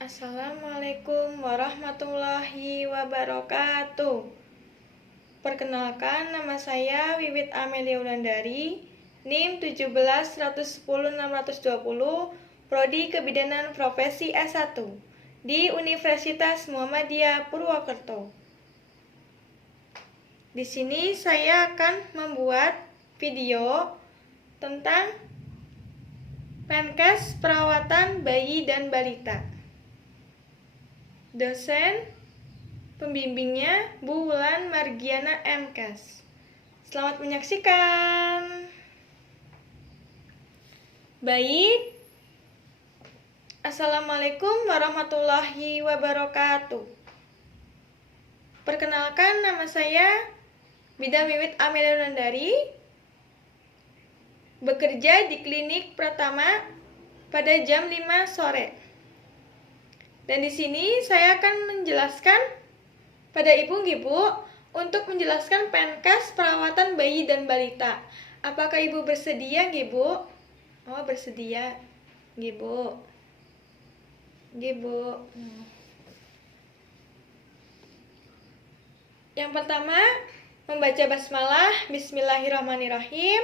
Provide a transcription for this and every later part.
Assalamualaikum warahmatullahi wabarakatuh. Perkenalkan, nama saya Wiwit Amelia Wulandari, NIM 1710620, Prodi Kebidanan Profesi S1 di Universitas Muhammadiyah Purwokerto. Di sini saya akan membuat video tentang Menkes perawatan bayi dan balita. Dosen pembimbingnya Bu Wulan Margiana MKes. Selamat menyaksikan. Baik. Assalamualaikum warahmatullahi wabarakatuh. Perkenalkan, nama saya Bidan Wiwit Amelia Wulandari, bekerja di klinik Pratama pada jam 5 sore. Dan di sini saya akan menjelaskan pada ibu-ibu untuk menjelaskan Menkes perawatan bayi dan balita. Apakah ibu bersedia, ibu? Oh, bersedia, ibu. Ibu. Yang pertama, membaca basmalah, bismillahirrahmanirrahim.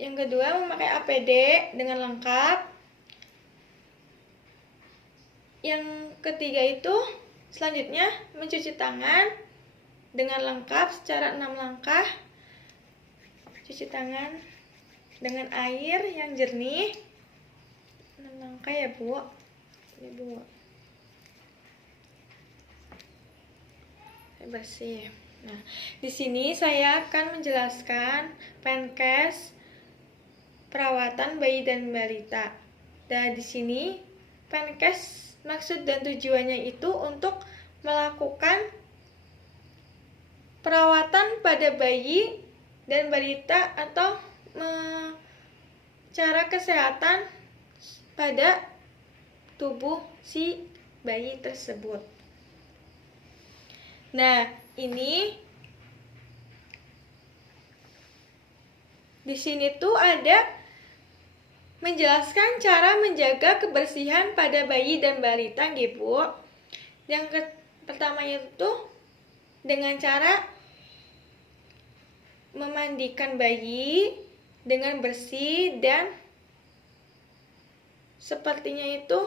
Yang kedua, memakai APD dengan lengkap. Yang ketiga itu, selanjutnya mencuci tangan dengan lengkap secara 6 langkah. Cuci tangan dengan air yang jernih. 6 langkah ya, Bu. Ini, Bu. Bersih. Nah, di sini saya akan menjelaskan Menkes perawatan bayi dan balita. Dan di sini Menkes maksud dan tujuannya itu untuk melakukan perawatan pada bayi dan balita atau cara kesehatan pada tubuh si bayi tersebut. Nah, ini di sini tuh ada menjelaskan cara menjaga kebersihan pada bayi dan balita, Bu. Yang pertama itu dengan cara memandikan bayi dengan bersih dan sepertinya itu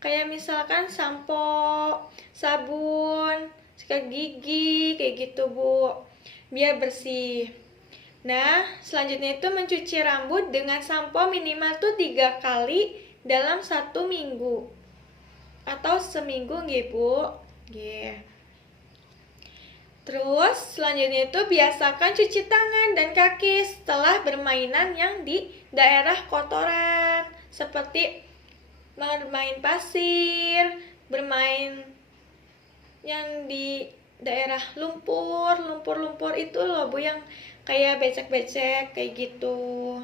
kayak misalkan sampo, sabun, sikat gigi, kayak gitu, Bu. Biar bersih. Nah, selanjutnya itu mencuci rambut dengan sampo minimal tuh 3 kali dalam 1 minggu atau seminggu, Bu. Terus selanjutnya itu biasakan cuci tangan dan kaki setelah bermainan yang di daerah kotoran, seperti bermain pasir, bermain yang di daerah lumpur itu loh, Bu, yang kayak becek-becek kayak gitu.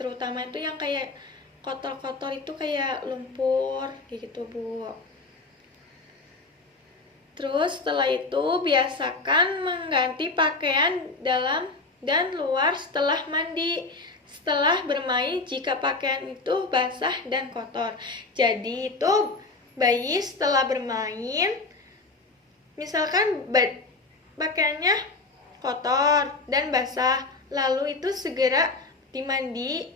Terutama itu yang kayak kotor-kotor itu kayak lumpur kayak gitu, Bu. Terus setelah itu biasakan mengganti pakaian dalam dan luar setelah mandi, setelah bermain jika pakaian itu basah dan kotor. Jadi itu bayi setelah bermain, misalkan pakaiannya kotor dan basah, lalu itu segera dimandiin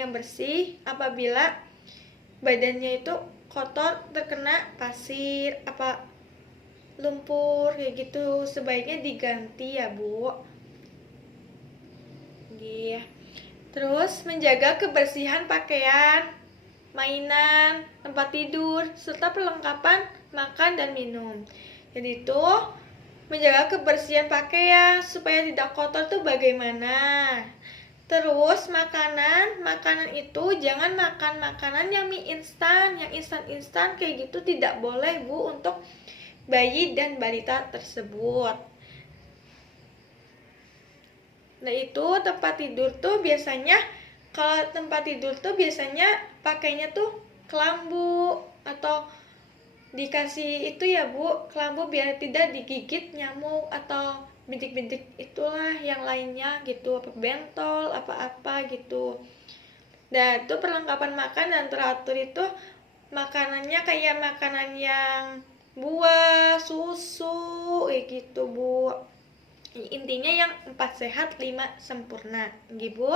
yang bersih. Apabila badannya itu kotor terkena pasir apa lumpur kayak gitu, sebaiknya diganti ya, Bu. Terus menjaga kebersihan pakaian, mainan, tempat tidur, serta perlengkapan makan dan minum. Jadi itu menjaga kebersihan pakaian supaya tidak kotor tuh bagaimana. Terus makanan itu jangan makan makanan yang mie instan, yang instan kayak gitu tidak boleh, Bu, untuk bayi dan balita tersebut. Nah, itu tempat tidur tuh biasanya, kalau tempat tidur tuh biasanya pakainya tuh kelambu atau dikasih itu ya, Bu, kelambu biar tidak digigit nyamuk atau bintik-bintik itulah yang lainnya gitu, apa bentol apa-apa gitu. Dan itu perlengkapan makan dan teratur itu makanannya kayak makanan yang buah, susu, kayak gitu Bu. Intinya yang 4 sehat 5 sempurna, Bu.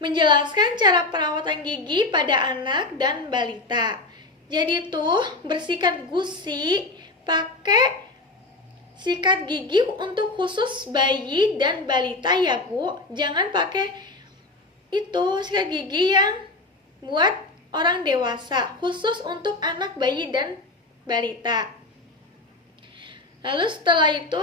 Menjelaskan cara perawatan gigi pada anak dan balita. Jadi tuh bersikat gusi pakai sikat gigi untuk khusus bayi dan balita ya Bu. Jangan pakai itu sikat gigi yang buat orang dewasa, khusus untuk anak, bayi, dan balita. Lalu setelah itu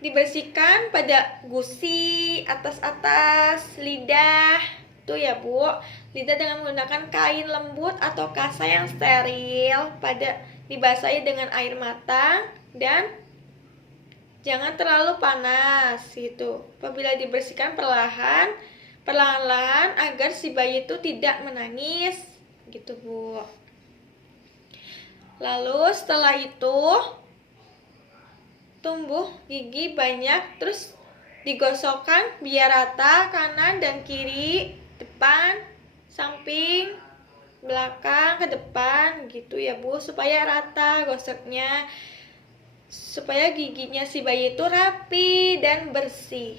dibersihkan pada gusi, atas-atas, lidah, tuh ya Bu. Lidah dengan menggunakan kain lembut atau kasa yang steril, dibasahi dengan air matang dan jangan terlalu panas gitu. Apabila dibersihkan perlahan-lahan agar si bayi itu tidak menangis gitu Bu. Lalu setelah itu tumbuh gigi banyak, terus digosokkan biar rata kanan dan kiri, depan, samping, belakang, ke depan gitu ya Bu, supaya rata gosoknya, supaya giginya si bayi itu rapi dan bersih.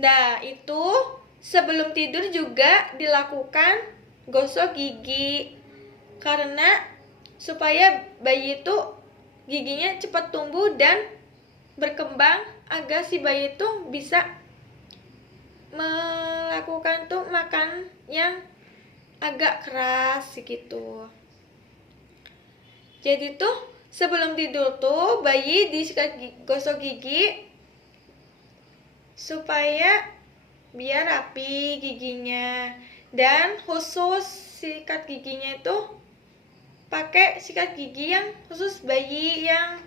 Nah, itu sebelum tidur juga dilakukan gosok gigi, karena supaya bayi itu giginya cepat tumbuh dan berkembang, agar si bayi itu bisa melakukan tuh makan yang agak keras gitu. Jadi tuh sebelum tidur tuh bayi disikat gosok gigi supaya biar rapi giginya, dan khusus sikat giginya itu pakai sikat gigi yang khusus bayi yang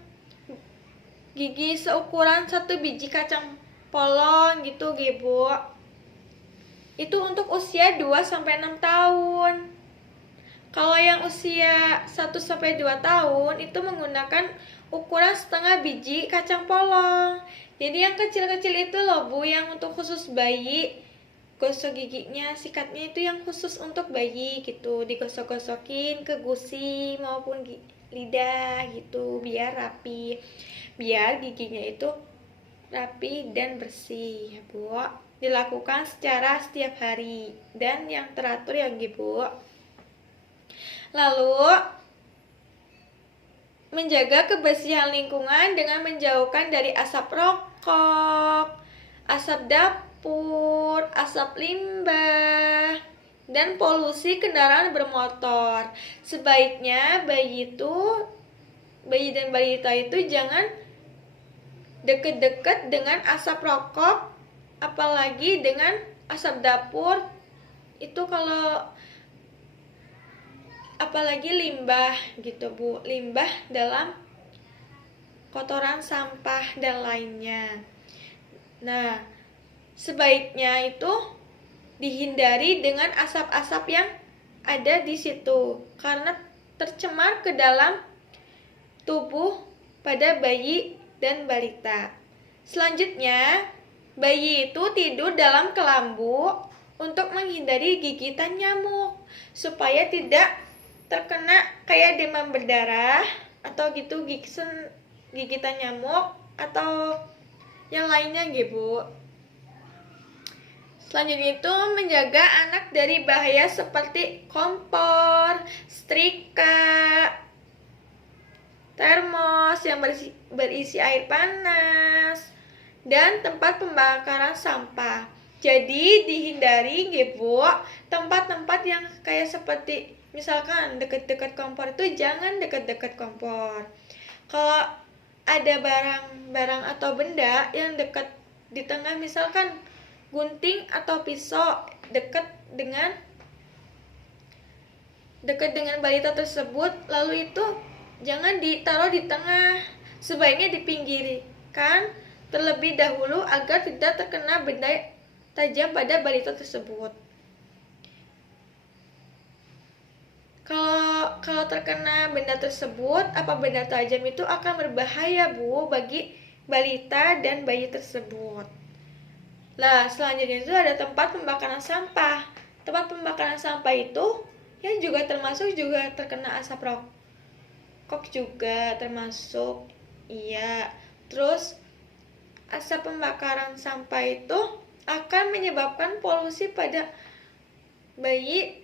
gigi seukuran 1 biji kacang polong gitu Bu. Itu untuk usia 2-6 tahun. Kalau yang usia 1-2 tahun itu menggunakan ukuran setengah biji kacang polong. Jadi yang kecil-kecil itu loh Bu, yang untuk khusus bayi. Gosok giginya, sikatnya itu yang khusus untuk bayi gitu, digosok-gosokin ke gusi maupun lidah gitu, biar rapi, biar giginya itu rapi dan bersih ya Bu. Dilakukan secara setiap hari dan yang teratur ya Bu. Lalu menjaga kebersihan lingkungan dengan menjauhkan dari asap rokok, asap dapur, asap limbah, dan polusi kendaraan bermotor. Sebaiknya bayi dan balita itu jangan deket-deket dengan asap rokok, apalagi dengan asap dapur. Itu apalagi limbah gitu Bu, limbah dalam kotoran, sampah, dan lainnya. Nah, sebaiknya itu dihindari dengan asap-asap yang ada di situ, karena tercemar ke dalam tubuh pada bayi dan balita. Selanjutnya, bayi itu tidur dalam kelambu untuk menghindari gigitan nyamuk, supaya tidak terkena kayak demam berdarah atau gitu gigitan nyamuk atau yang lainnya Bu. Selanjutnya itu menjaga anak dari bahaya seperti kompor, setrika, termos yang berisi air panas, dan tempat pembakaran sampah. Jadi dihindari Bu, tempat-tempat yang kayak seperti misalkan dekat-dekat kompor itu jangan dekat-dekat kompor. Kalau ada barang-barang atau benda yang dekat di tengah, misalkan gunting atau pisau dekat dengan balita tersebut, lalu itu jangan ditaruh di tengah, sebaiknya dipinggirkan terlebih dahulu agar tidak terkena benda tajam pada balita tersebut. Kalau terkena benda tersebut, benda tajam itu akan berbahaya Bu bagi balita dan bayi tersebut. Nah, selanjutnya itu ada tempat pembakaran sampah. Tempat pembakaran sampah itu ya juga termasuk juga terkena asap rokok juga termasuk. Iya. Terus asap pembakaran sampah itu akan menyebabkan polusi pada bayi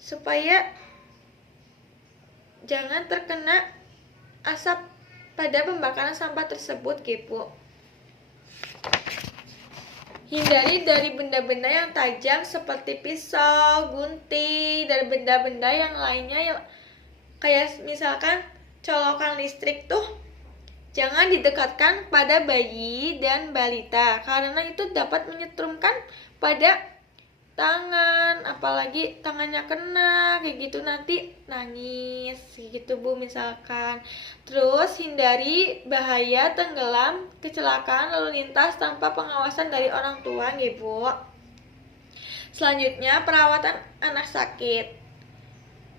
supaya jangan terkena asap pada pembakaran sampah tersebut, gitu. Hindari dari benda-benda yang tajam seperti pisau, gunting, dan benda-benda yang lainnya kayak misalkan colokan listrik tuh jangan didekatkan pada bayi dan balita karena itu dapat menyetrumkan pada tangan, apalagi tangannya kena kayak gitu nanti nangis gitu Bu misalkan. Terus hindari bahaya tenggelam, kecelakaan lalu lintas tanpa pengawasan dari orang tua ya Bu. Selanjutnya perawatan anak sakit.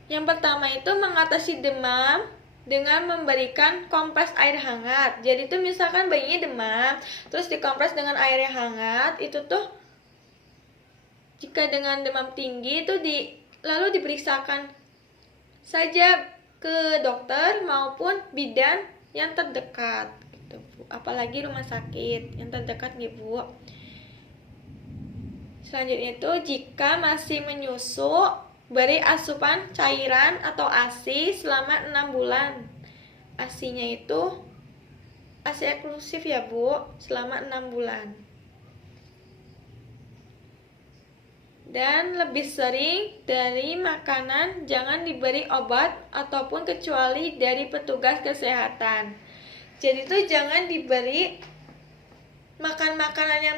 Yang pertama itu mengatasi demam dengan memberikan kompres air hangat. Jadi itu misalkan bayinya demam, terus dikompres dengan air yang hangat, itu tuh jika dengan demam tinggi itu lalu diperiksakan saja ke dokter maupun bidan yang terdekat gitu, Bu. Apalagi rumah sakit yang terdekat nih Bu. Selanjutnya itu jika masih menyusu, beri asupan cairan atau ASI selama 6 bulan. ASI-nya itu ASI eksklusif ya Bu, selama 6 bulan. Dan lebih sering dari makanan, jangan diberi obat ataupun kecuali dari petugas kesehatan. Jadi tuh jangan diberi makan makanan yang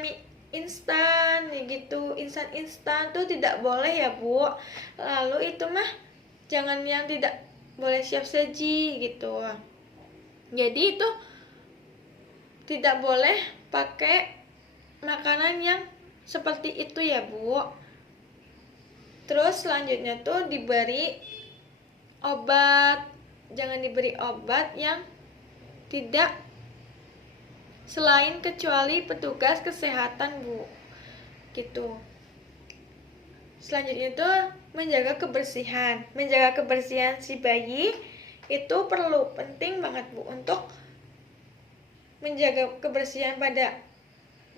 instan gitu, instan tuh tidak boleh ya Bu. Lalu itu mah jangan yang tidak boleh siap saji gitu. Jadi itu tidak boleh pakai makanan yang seperti itu ya Bu. Terus selanjutnya tuh diberi obat, jangan diberi obat yang tidak selain kecuali petugas kesehatan Bu, gitu. Selanjutnya tuh menjaga kebersihan si bayi itu penting banget Bu untuk menjaga kebersihan pada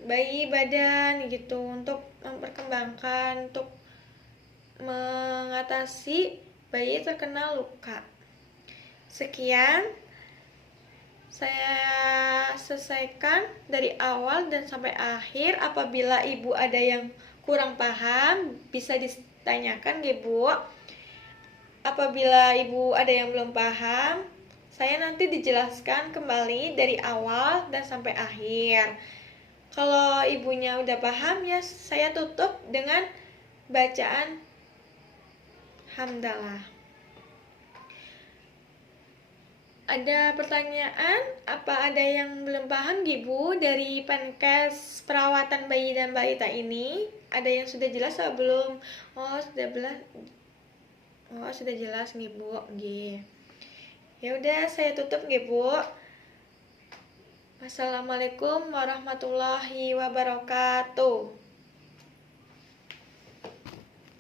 bayi badan gitu, untuk memperkembangkan, untuk mengatasi bayi terkena luka. Sekian saya selesaikan dari awal dan sampai akhir. Apabila Ibu ada yang kurang paham bisa ditanyakan ya Bu. Apabila Ibu ada yang belum paham, saya nanti dijelaskan kembali dari awal dan sampai akhir. Kalau ibunya udah paham ya saya tutup dengan bacaan hamdalah. Ada pertanyaan? Apa ada yang belum paham Ibu dari Penkes perawatan bayi dan balita ini? Ada yang sudah jelas atau belum? Sudah jelas Ibu. Ya udah saya tutup Ibu. Wassalamualaikum warahmatullahi wabarakatuh.